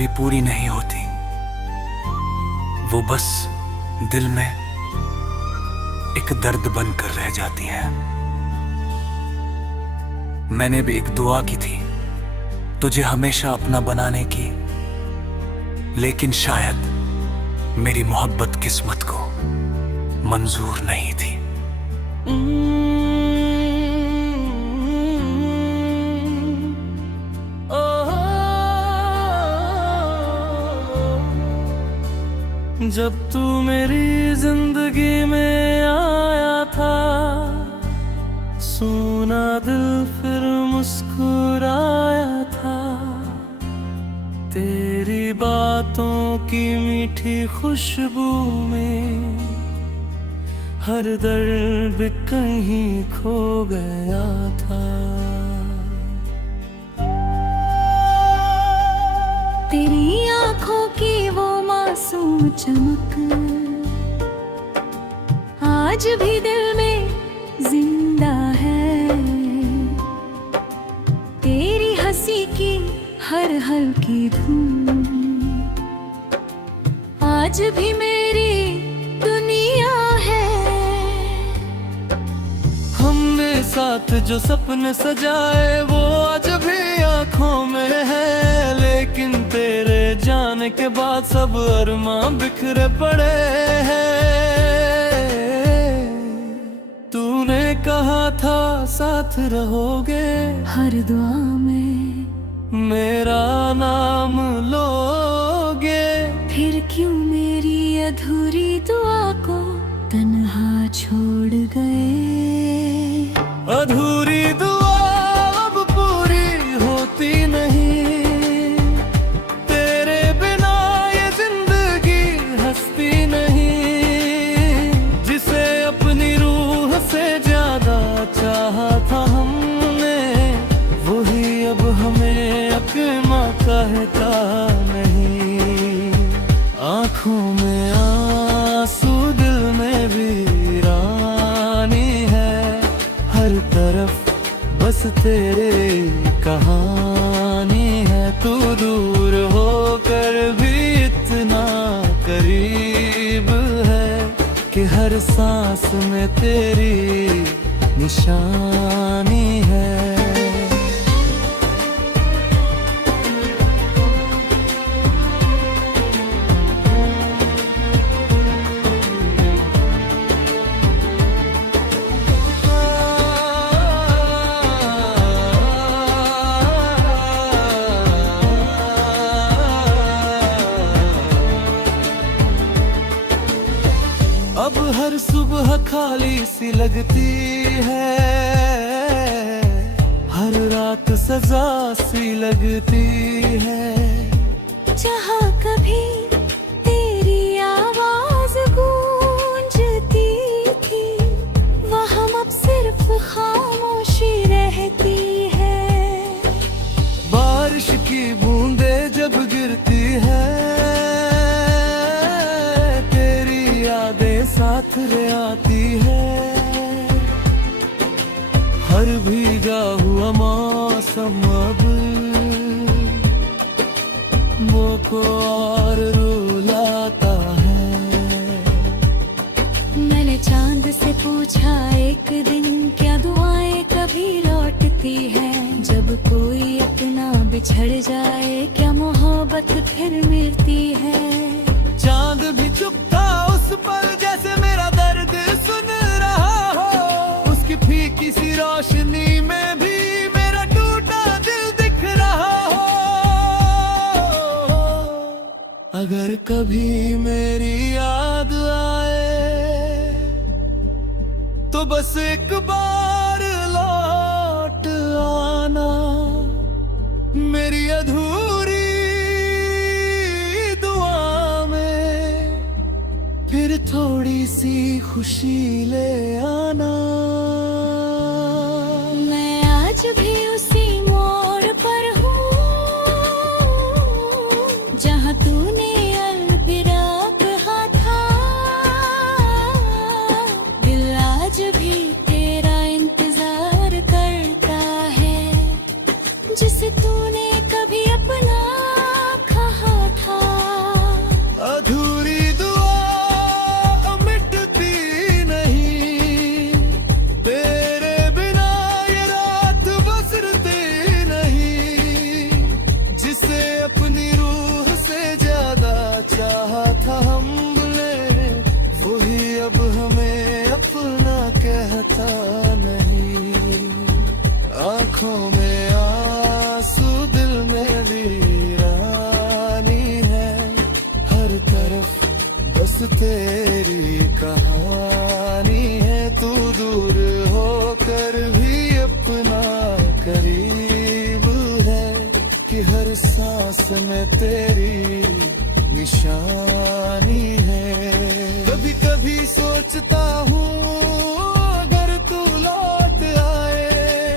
कभी पूरी नहीं होती, वो बस दिल में एक दर्द बनकर रह जाती हैं। मैंने भी एक दुआ की थी तुझे हमेशा अपना बनाने की, लेकिन शायद मेरी मोहब्बत किस्मत को मंजूर नहीं थी। जब तू मेरी जिंदगी में आया था, सोना दिल फिर मुस्कुराया था। तेरी बातों की मीठी खुशबू में हर दर्द कहीं खो गया था। तेरी आंखों की वो मासूम चमक आज भी दिल में जिंदा है। तेरी हंसी की हर हल्की धूम आज भी मेरी दुनिया है। हमने साथ जो सपने सजाए वो आज भी आंखों में है, लेकिन तेरे जाने के बाद सब अरमां बिखरे पड़े हैं। तूने कहा था साथ रहोगे, हर दुआ में मेरा नाम लोगे। फिर क्यों मेरी अधूरी दुआ को तन्हा छोड़ गए। अधूरी दुआ अब पूरी होती नहीं, तेरे बिना ये जिंदगी हंसती नहीं। जिसे अपनी रूह से ज्यादा चाहा था हमने, वही अब हमें अपना कहता नहीं। आँखों में आंसू दिल में वीरानी है, हर तरफ बस तेरे कहानी है। तू दूर होकर भी इतना करीब है कि हर सांस में तेरी निशानी है। अब हर सुबह खाली सी लगती है, हर रात सजा सी लगती है। जहाँ कभी तेरी आवाज गूंजती थी, वहाँ अब सिर्फ खामोशी रहती है। बारिश की बूंदे जब गिरती है, तेरी यादें साथ ले आती है। हर भीगा हुआ मौसम अब मुझको और रुलाता है। मैंने चांद से पूछा एक दिन, क्या दुआएं कभी लौटती हैं। जब कोई अपना बिछड़ जाए, क्या मोहब्बत फिर मिलती है। चांद भी चुपता उस पल जैसे मेरा दर्द सुन रहा हो। उसकी फीकी सी रोशनी में भी मेरा टूटा दिल दिख रहा हो। अगर कभी मेरी याद आए तो बस एक बार लौट आना। मेरी अधूरी दुआ में फिर थोड़ी सी खुशी ले आना। मैं आज भी उसी मोड़ पर हूँ, जहाँ तूने अलविदा कहा था। दिल आज भी तेरा इंतजार करता है, जिसे तूने कभी अपना कहा तेरी कहानी है, तू दूर होकर भी अपना करीब है, कि हर सांस में तेरी निशानी है। कभी कभी सोचता हूँ अगर तू लौट आए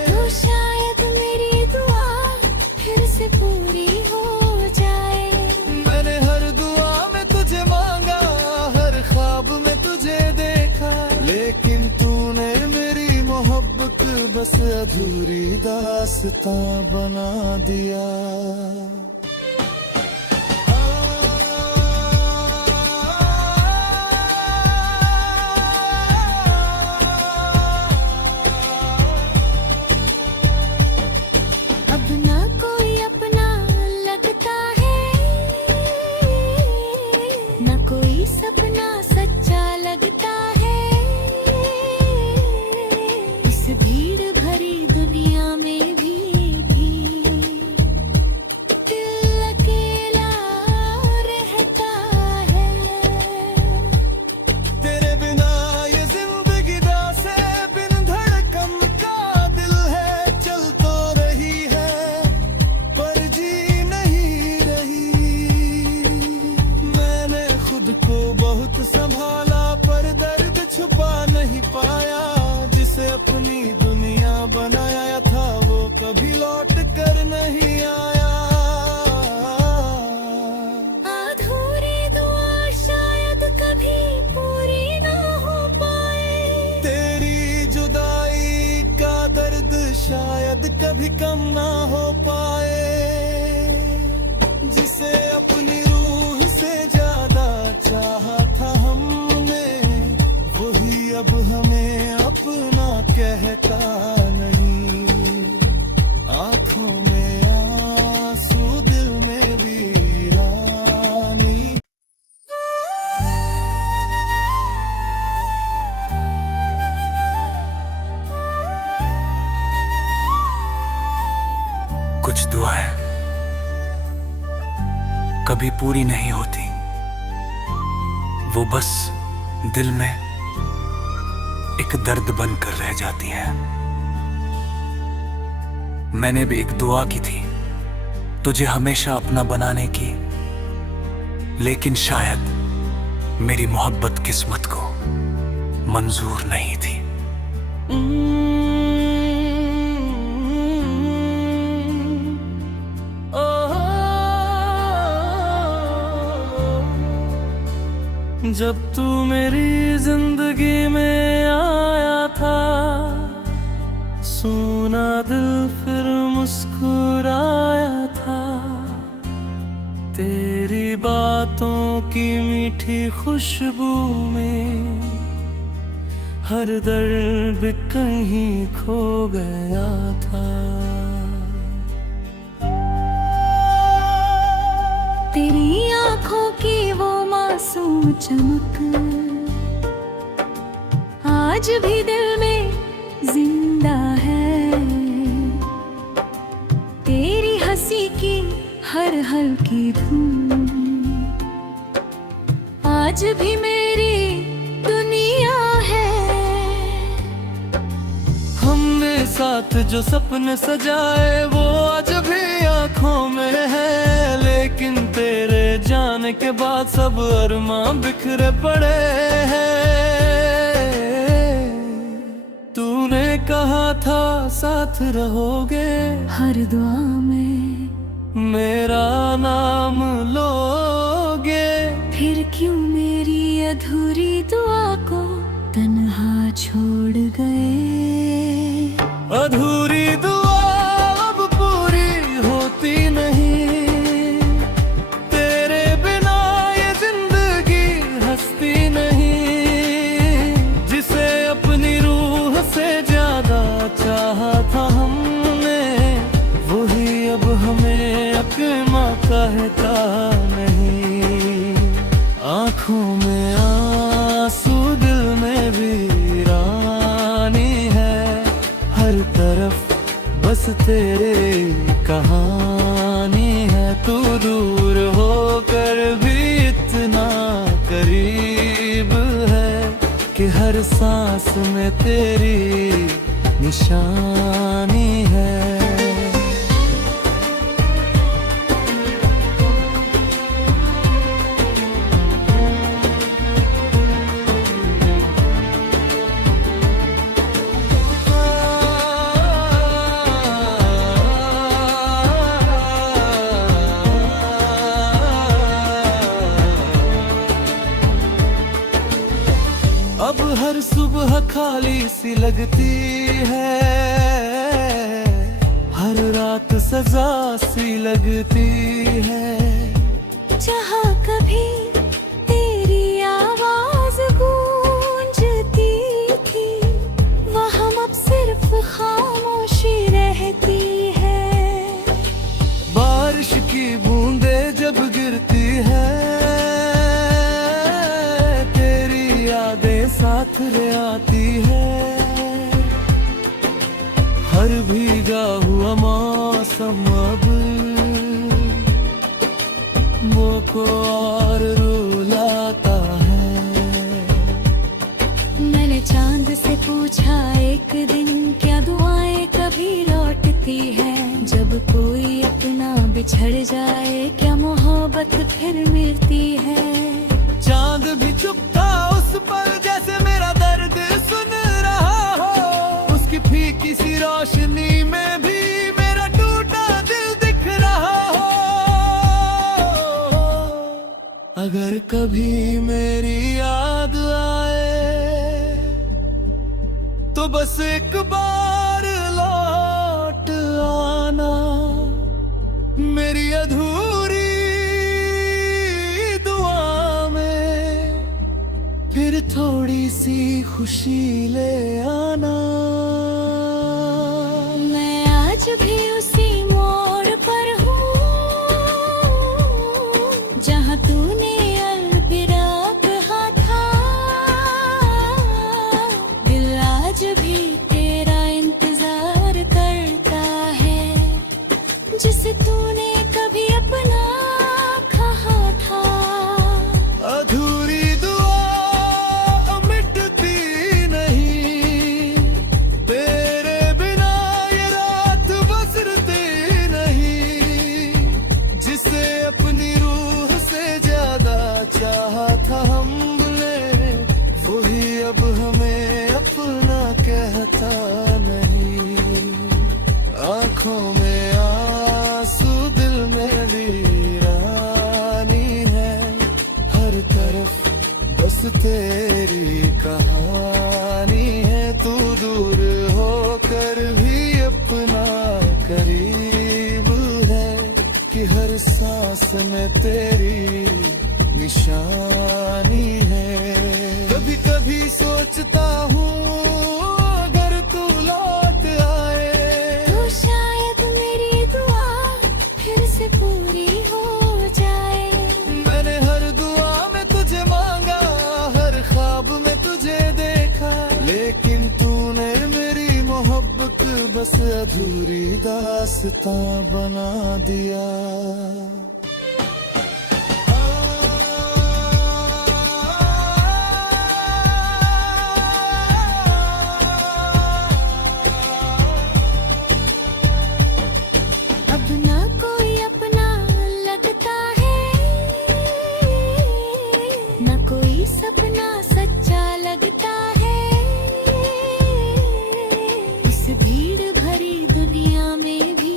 तो शायद मेरी दुआ फिर से पूरी हो जाए। मैंने हर दुआ में तुझे मांगा, हर ख्वाब में तुझे देखा, लेकिन तूने मेरी मोहब्बत बस अधूरी दास्तां बना दिया। अब ना कोई अपना लगता है, ना कोई सपना सच्चा लगता है। इस भीड़ भरी दुनिया में भी दिल अकेला रहता है। तेरे बिना ये जिंदगी दासे, बिन धड़कन का दिल है, चल तो रही है पर जी नहीं रही। मैंने खुद को बहुत संभाला पर दर्द छुपा नहीं पाया, जिसे अपनी दुनिया बनाया था वो कभी लौट कर नहीं आया। अधूरी दुआ शायद कभी पूरी ना हो पाए। तेरी जुदाई का दर्द शायद कभी कम ना हो पाए, जिसे अपनी रूह से ज्यादा चाहा था हमने, वही अब हमें अपना कहता नहीं। आंखों में आंसू, दिल में वीरानी। कुछ दुआएं कभी पूरी नहीं होती, वो बस दिल में एक दर्द बनकर रह जाती हैं। मैंने भी एक दुआ की थी तुझे हमेशा अपना बनाने की, लेकिन शायद मेरी मोहब्बत किस्मत को मंजूर नहीं थी। जब तू मेरी जिंदगी में आया था, सोना दिल फिर मुस्कुराया था। तेरी बातों की मीठी खुशबू में हर दर्द कहीं खो गया था। तेरी आंखों की वो मासूम चमक आज भी दिल में जिंदा है। तेरी हंसी की हर हल्की धूम आज भी मेरी दुनिया है। हमने साथ जो सपने सजाए वो आज भी आंखों में है, लेकिन तेरे जाने के बाद सब अरमां बिखरे पड़े हैं। तूने कहा था साथ रहोगे, हर दुआ में मेरा नाम लोगे, फिर क्यों मेरी अधूरी दुआ को तन्हा छोड़ गए। अधूरी दुआ अब पूरी होती नहीं, तेरे बिना ये जिंदगी हंसती नहीं। जिसे अपनी रूह से ज्यादा चाहा था हमने, वही अब हमें अपना कहता नहीं। आंखों में आंसू, दिल में वीरानी है, हर तरफ बस तेरे कहानी है। तू दूर होकर भी इतना करीब सांस में तेरी निशानी है। अब हर सुबह खाली सी लगती है, हर रात सजा सी लगती है। जहाँ कभी तेरी आवाज गूंजती थी, वहाँ अब सिर्फ खामोशी रहती है। बारिश की बूंदे जब गिरती है, तेरी यादें साथ ले आती है। हर भीगा हुआ मौसम अब मुझको और रुलाता है। मैंने चांद से पूछा एक दिन, क्या दुआएं कभी लौटती हैं? जब कोई अपना बिछड़ जाए, क्या मोहब्बत फिर मिलती है? चांद भी चुप था उस पर, जैसे मेरा दर्द सुन रहा हो। उसकी फीकी सी रोशनी में भी मेरा टूटा दिल दिख रहा हो। अगर कभी मेरी याद आए, तो बस एक बार लौट आना। मेरी अधूरी फिर थोड़ी सी खुशी ले आना। मैं आज भी उसी मोड़ पर हूँ, जहाँ तूने अलविदा कहा था। दिल आज भी तेरा इंतजार करता है, जिसे तूने कभी अपना कहा था। अधूरी चाहा था हमने, वही अब हमें अपना कहता नहीं। आंखों में आंसू, दिल में वीरानी है। हर तरफ बस तेरी कहानी है। तू दूर होकर भी अपना करीब है, कि हर सांस में तेरी निशानी है। कभी कभी सोचता हूँ, अगर तू लौट आए, तो शायद मेरी दुआ फिर से पूरी हो जाए। मैंने हर दुआ में तुझे मांगा, हर ख्वाब में तुझे देखा, लेकिन तूने मेरी मोहब्बत बस अधूरी दास्तां बना दिया। अब ना कोई अपना लगता है, ना कोई सपना सच्चा लगता है। इस भीड़ भरी दुनिया में भी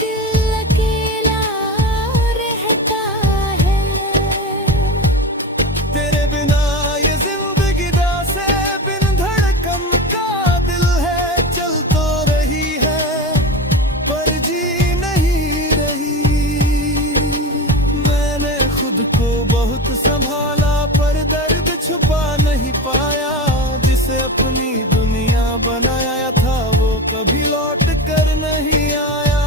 दिल अकेला रहता है। तेरे बिना ये जिंदगी दास है, बिन धड़कन का दिल है। चल तो रही है पर जी नहीं रही। मैंने खुद को बहुत संभाला, पर दर्द छुपा नहीं पाया। जिसे अपनी दुनिया बनाया था, वो कभी लौट कर नहीं आया।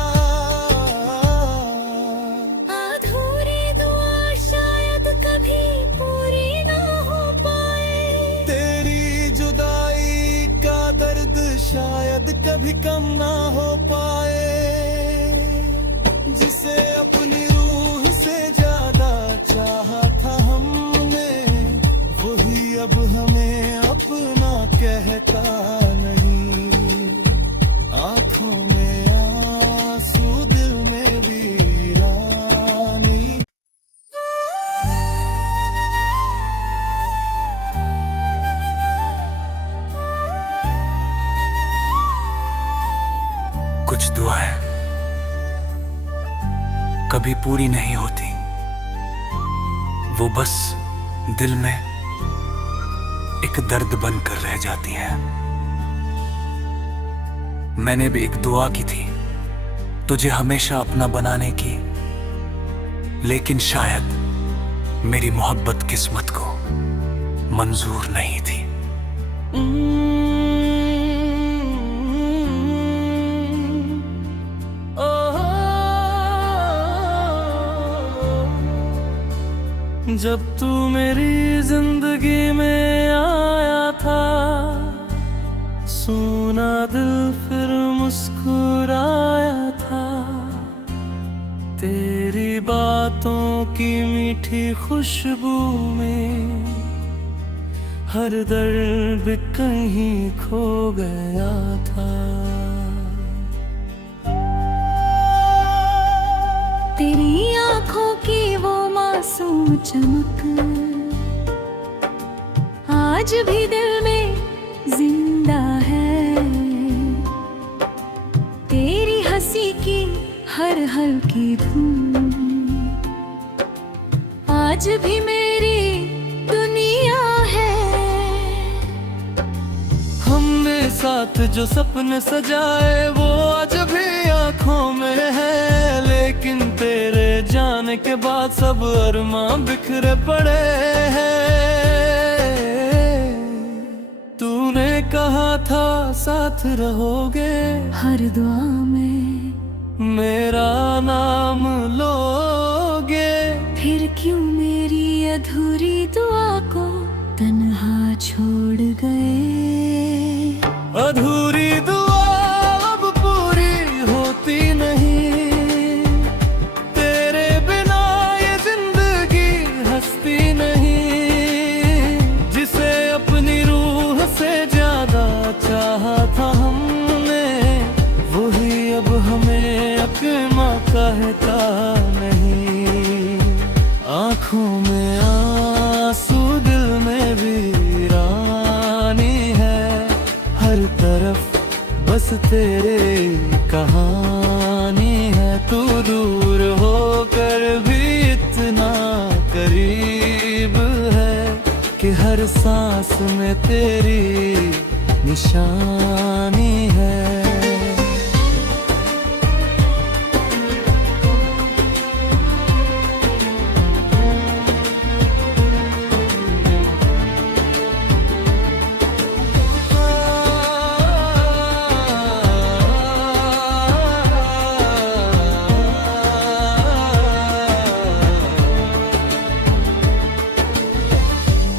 अधूरी दुआ शायद कभी पूरी ना हो पाए। तेरी जुदाई का दर्द शायद कभी कम ना हो पाए। जिसे अपनी रूह से ज्यादा चाहा था हमने, वही कभी पूरी नहीं होती, वो बस दिल में एक दर्द बनकर रह जाती हैं। मैंने भी एक दुआ की थी तुझे हमेशा अपना बनाने की, लेकिन शायद मेरी मोहब्बत किस्मत को मंजूर नहीं थी। जब तू मेरी जिंदगी में आया था, सोना दिल फिर मुस्कुराया था। तेरी बातों की मीठी खुशबू में हर दर्द कहीं खो गया था। तेरी आंखों की वो मासूम चमक आज भी दिल में जिंदा है। तेरी हंसी की हर हल्की धूम आज भी मेरी दुनिया है। हमने साथ जो सपने सजाए वो आज भी आंखों में है, लेकिन तेरे जाने के बाद सब अरमां बिखरे पड़े हैं। तूने कहा था साथ रहोगे, हर दुआ में मेरा नाम लोगे। फिर क्यों मेरी अधूरी दुआ को तन्हा छोड़ गए। अधूरी दुआ अब पूरी होती नहीं, तेरे बिना ये जिंदगी हंसती नहीं। जिसे अपनी रूह से ज्यादा चाहा था हमने, वही अब हमें अपना कहता नहीं। आँखों में आंसू दिल में वीरानी है, हर तरफ बस तेरे कहानी है। तू दूर होकर भी इतना करीब है कि हर सांस में तेरी निशानी है।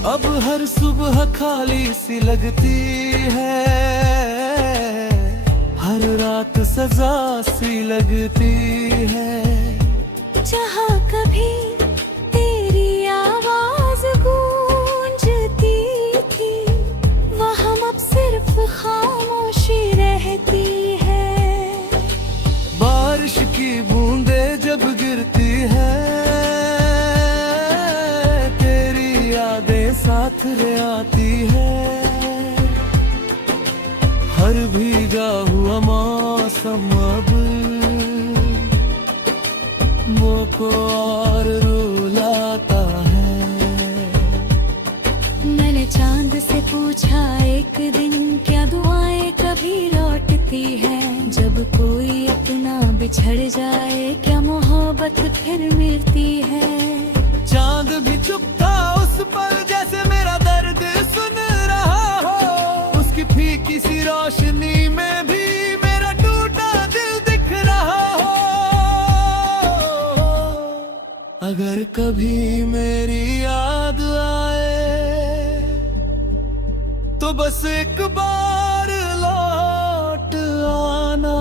अब हर सुबह खाली सी लगती है, हर रात सजा सी लगती है। जहाँ कभी तेरी आवाज गूंजती थी, वहाँ अब सिर्फ खामोशी रहती है। बारिश की बूंदे जब गिरती है, तेरी यादें साथ ले आती है। हर भीगा हुआ मौसम अब मुझको और रुलाता है। मैंने चांद से पूछा एक दिन, क्या दुआएं कभी लौटती हैं। जब कोई अपना बिछड़ जाए, क्या मोहब्बत फिर मिलती है। चांद भी चुप था उस पल, जैसे मेरा दर्द सुन रहा हो। उसकी फीकी सी रोशनी में भी मेरा टूटा दिल दिख रहा हो। अगर कभी मेरी याद आए, तो बस एक बार लौट आना।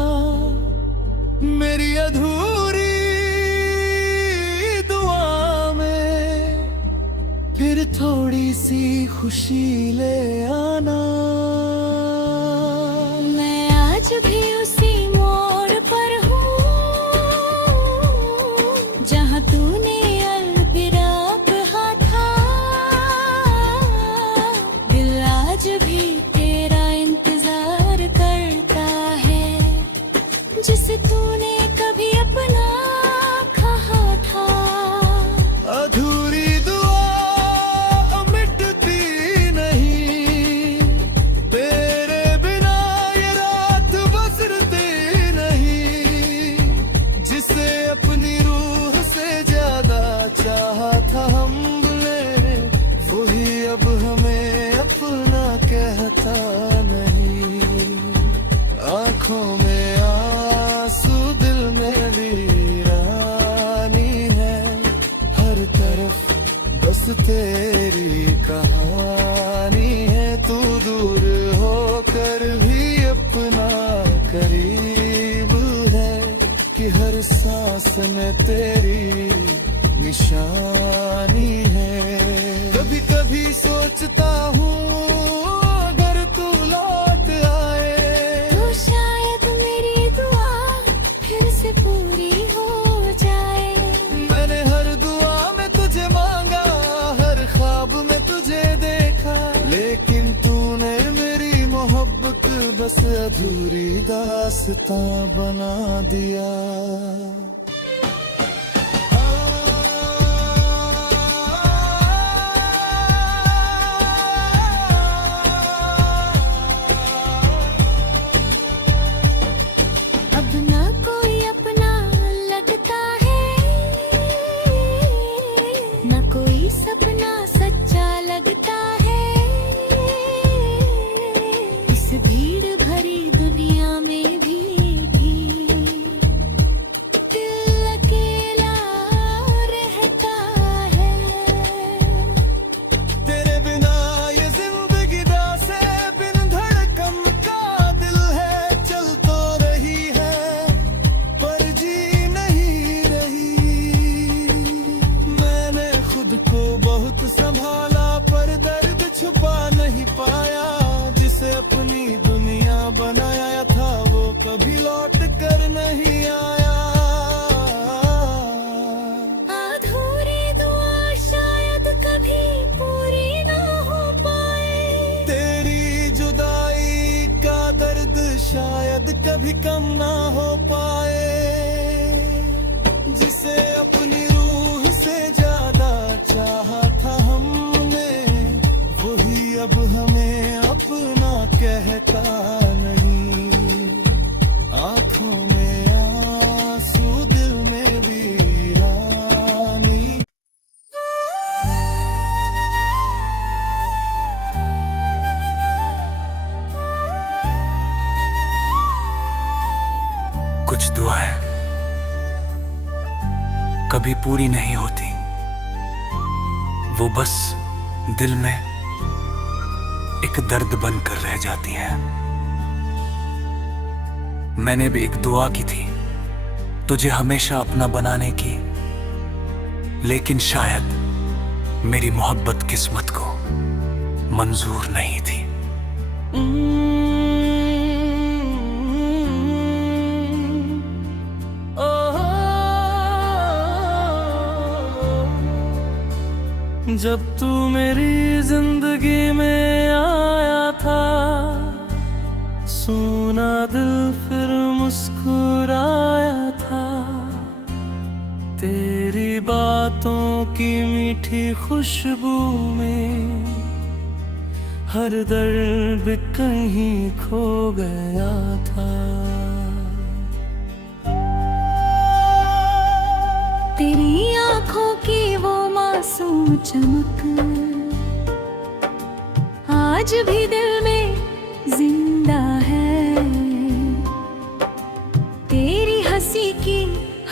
मेरी अधूरी दुआ में फिर थोड़ी सी खुशी ले आना। मैं आज भी उसी मोड़ पर हूँ, जहाँ तूने अलविदा कहा था। दिल आज भी तेरा इंतजार करता है, जिसे तूने कभी अपना कहा तेरी कहानी है। तू दूर होकर भी अपना करीब है कि हर सांस में तेरी निशानी है। कभी कभी सोचता हूँ अगर तू लौट आए तो शायद मेरी दुआ फिर से पूरी हो जाए। मैंने हर दुआ में तुझे मांगा, हर ख्वाब में तुझे देखा, लेकिन तूने मेरी मोहब्बत बस अधूरी दास्तां बना दिया। अब ना कोई अपना लगता है, ना कोई सपना सच्चा लगता है। इस भीड़ भरी दुनिया में भी दिल अकेला रहता है। तेरे बिना ये जिंदगी दास है, बिन धड़कन का दिल है। चल तो रही है पर जी नहीं रही। मैंने खुद को बहुत संभाला पर दर्द छुपा नहीं पाया। जिसे अपनी दुनिया बनाया था वो कभी लौट कर नहीं आया। अधूरी दुआ शायद कभी पूरी ना हो पाए। तेरी जुदाई का दर्द शायद कभी कम ना हो पाए। जिसे अपनी रूह से ज्यादा चाहा था हमने, वही अब हमें अपना कहता नहीं। आंखों में आंसू, दिल में वीरानी। कुछ दुआएं कभी पूरी नहीं होती, वो बस दिल में एक दर्द बनकर रह जाती हैं। मैंने भी एक दुआ की थी तुझे हमेशा अपना बनाने की, लेकिन शायद मेरी मोहब्बत किस्मत को मंजूर नहीं थी। जब तू मेरी जिंदगी में आया था, सोना दिल फिर मुस्कुराया था। तेरी बातों की मीठी खुशबू में हर दर्द कहीं खो गया था। तेरी आंखों की वो मासूम चमक आज भी दिल में जिंदा है। तेरी हंसी की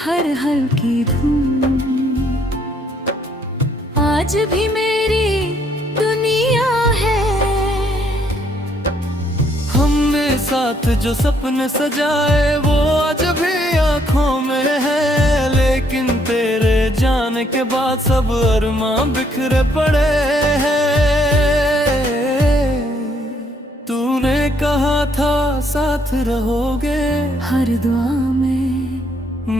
हर हल्की धूम आज भी मेरी दुनिया है। हमने साथ जो सपने सजाए वो आज भी आंखों में है, लेकिन तेरे जाने के बाद सब अरमां बिखरे पड़े हैं। तूने कहा था साथ रहोगे, हर दुआ में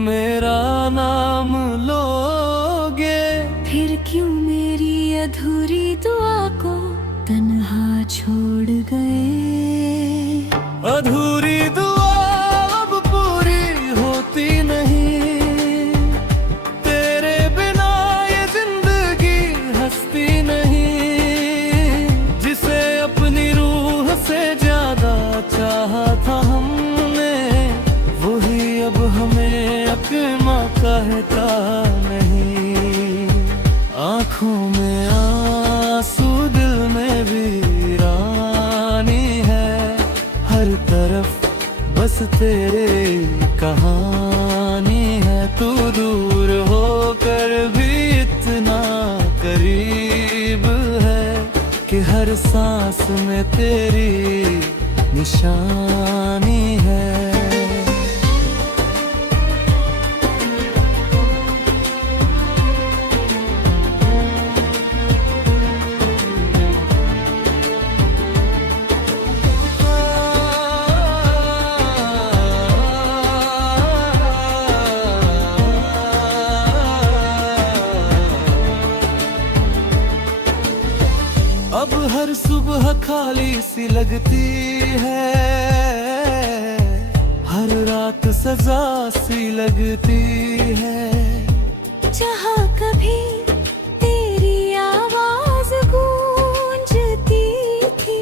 मेरा नाम लोगे। फिर क्यों मेरी अधूरी दुआ को तन्हा छोड़ गए। अधूरी दुआ अब पूरी होती नहीं, तेरे बिना ये जिंदगी हंसती नहीं। जिसे अपनी रूह से ज्यादा चाहा था हमने, वही अब हमें अपना कहता नहीं। आंखों में आंसू, दिल में वीरानी है। हर तरफ बस तेरे कहानी है। तू दूर होकर भी इतना करीब सांस में तेरी निशानी है। अब हर सुबह खाली सी लगती है, हर रात सजा सी लगती है। जहाँ कभी तेरी आवाज गूंजती थी,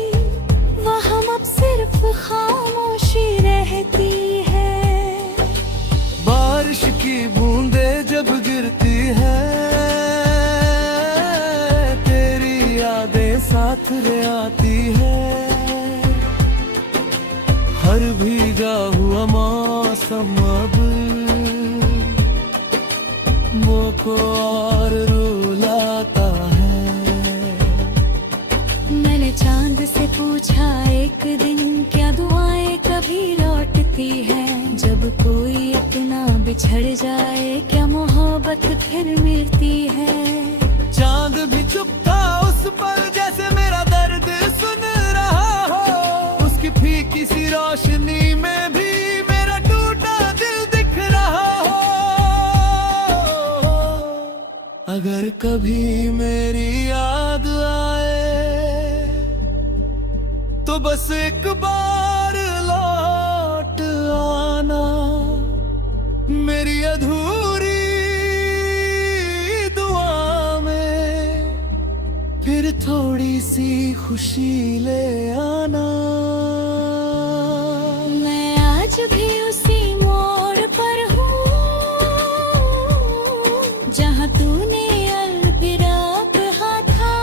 वहाँ अब सिर्फ खामोशी रहती है। बारिश की बूंदे जब गिरती है, तेरी यादें साथ ले आती है। हर भीगा हुआ मौसम अब मुझको और रुलाता है। मैंने चांद से पूछा एक दिन, क्या दुआएं कभी लौटती हैं? जब कोई अपना बिछड़ जाए, क्या मोहब्बत फिर मिलती है? चांद भी चुप था उस पल, जैसे मेरा दर्द सुन रहा हो। उसकी फीकी सी रोशनी में भी मेरा टूटा दिल दिख रहा हो। अगर कभी मेरी याद आए, तो बस एक बार लौट आना। मेरी अधूरी फिर थोड़ी सी खुशी ले आना। मैं आज भी उसी मोड़ पर हूँ, जहाँ तूने अलविदा कहा था।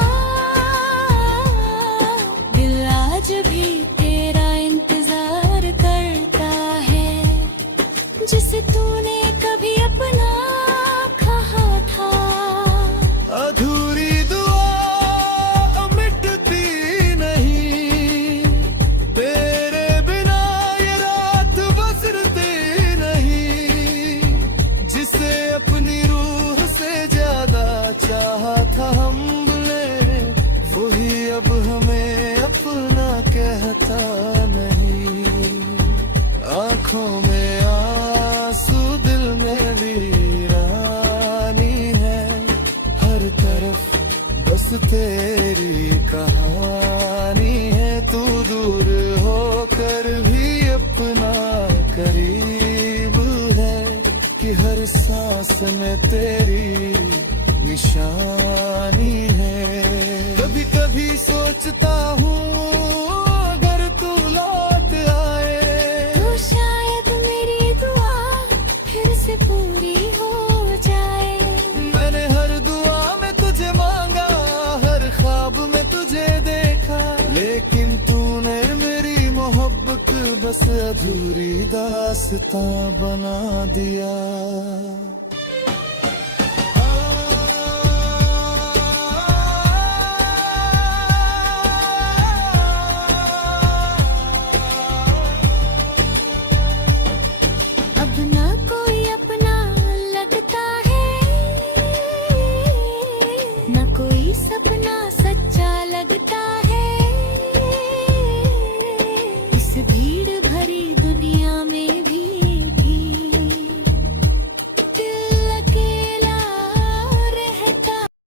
दिल आज भी तेरा इंतजार करता है, जिसे तूने कभी अपना कहा था। अधूरी चाहा था हमने, वही अब हमें अपना कहता नहीं। आंखों में आंसू, दिल में वीरानी है। हर तरफ बस तेरी कहानी है। तू दूर होकर भी अपना करीब है, कि हर सांस में तेरी निशानी है। कभी कभी सोचता हूँ, अगर तू लौट आए, तो शायद मेरी दुआ फिर से पूरी हो जाए। मैंने हर दुआ में तुझे मांगा, हर ख्वाब में तुझे देखा, लेकिन तूने मेरी मोहब्बत बस अधूरी दास्तां बना दिया।